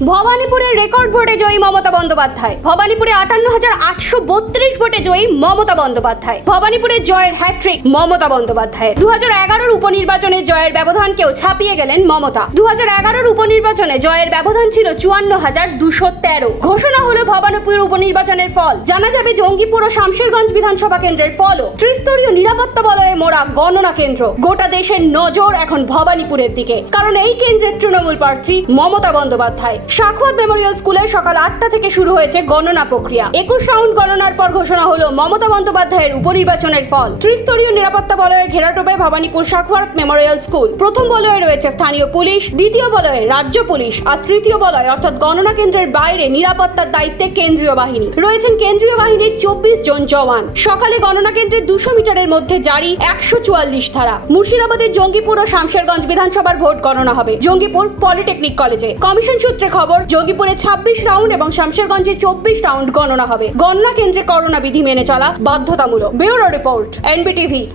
ভবানীপুরের record ভোটে জয়ী মমতা বন্দ্যোপাধ্যায়। ভবানীপুরে আটান্ন হাজার আটশো বত্রিশ ভোটে জয়ী মমতা বন্দ্যোপাধ্যায়। ভবানীপুরের জয়ের হ্যাট্রিক মমতা বন্দ্যোপাধ্যায় দু হাজার এগারোর উপনির্বাচনে জয়ের ব্যবধানকেও ছাপিয়ে গেলেন মমতা। দু হাজার এগারোর উপনির্বাচনে জয়ের ব্যবধান ছিল চুয়ান্ন হাজার দুশো তেরো। ঘোষণা হলো ভবানীপুর উপনির্বাচনের ফল। জানা যাবে জঙ্গিপুর ও শামশেরগঞ্জ বিধানসভা কেন্দ্রের ফলও। ত্রিস্তরীয় নিরাপত্তা বলয়ে মোড়া গণনা কেন্দ্র। গোটা দেশের নজর এখন ভবানীপুরের দিকে। কারণ এই কেন্দ্রের তৃণমূল প্রার্থী মমতা বন্দ্যোপাধ্যায়। সাখুয়াত মেমোরিয়াল স্কুলে সকাল আটটা থেকে শুরু হয়েছে গণনা প্রক্রিয়া। একুশ রাউন্ড গণনার পর ঘোষণা হলো মমতা বন্দ্যোপাধ্যায়ের উপনির্বাচনের ফল। ত্রিস্তরীয় নিরাপত্তা বলয়ের ঘেরাটোপে ভবানীপুর সাখুয়াত মেমোরিয়াল স্কুল। প্রথম বলয়ে রয়েছে স্থানীয় পুলিশ, দ্বিতীয় বলয়ে রাজ্য পুলিশ আর তৃতীয় বলয় অর্থাৎ গণনা কেন্দ্রের বাইরে নিরাপত্তার দায়িত্বে কেন্দ্রীয় বাহিনী। রয়েছেন কেন্দ্রীয় বাহিনীর চব্বিশ জন জওয়ান। সকালে গণনা কেন্দ্রের দুশো মিটারের মধ্যে জারি একশো চুয়াল্লিশ ধারা। মুর্শিদাবাদের জঙ্গিপুর ও শামশেরগঞ্জ বিধানসভার ভোট গণনা হবে। জঙ্গিপুর পলিটেকনিক কলেজে। কমিশন সূত্রে খবর যোগীপুরে ছাব্বিশ রাউন্ড এবং শামশেরগঞ্জে চব্বিশ রাউন্ড গণনা হবে। গণনা কেন্দ্রে করোনা বিধি মেনে চলা বাধ্যতামূলক। Bureau report, NBTV.